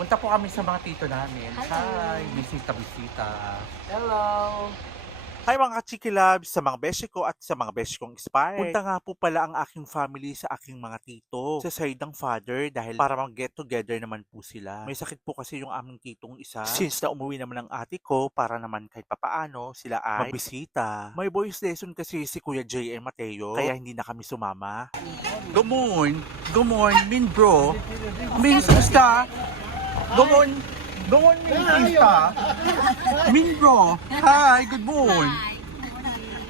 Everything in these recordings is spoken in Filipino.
Punta po kami sa mga tito namin. Hi! Bisita-bisita. Hello! Hi mga Chiki Loves, sa mga beshi ko at sa mga beshi kong inspired. Punta nga po pala ang aking family sa aking mga tito sa side ng father dahil para mag-get together naman po sila. May sakit po kasi yung aming titong isa. Since na umuwi naman ang ate ko para naman kahit papaano sila ay magbisita. May voice lesson kasi si Kuya J.M. Mateo kaya hindi na kami sumama. Good morning! Good morning, Min bro! Min susta! Good morning! Good morning, Min susta! Min bro! Hi! Good morning!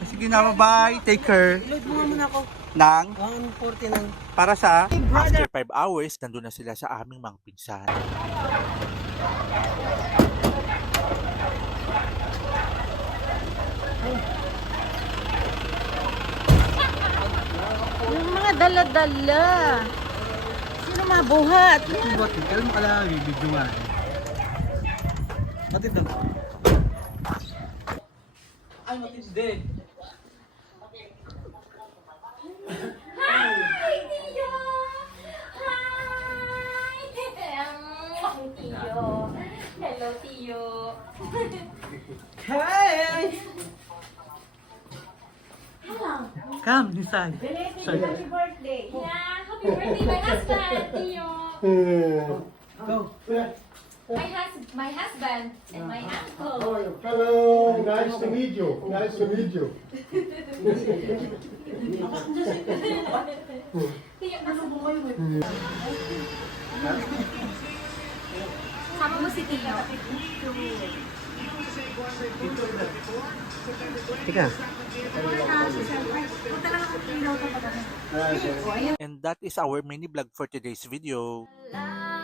Sige na, bye-bye! Take care! Load mo muna ako. Nang? 149. Para sa? After 5 hours, nandun na sila sa aming mga pinsan. Yung mga dala-dala. Sino mabuhat? Buhat din. Kailan mo kailangan i-video nga. Matid lang. Ay, matid din. Hi, Tio! Hi! Tio! Hello, Tio! Hey! Hello! Come inside. Sorry. Happy birthday! Yeah, happy birthday, my husband, Tio! Go. My husband and my uncle. Hello, nice to meet you. Nice to meet you. Tio, nasa mo kayo? Sama mo si Tio. Tika. And that is our mini vlog for today's video. La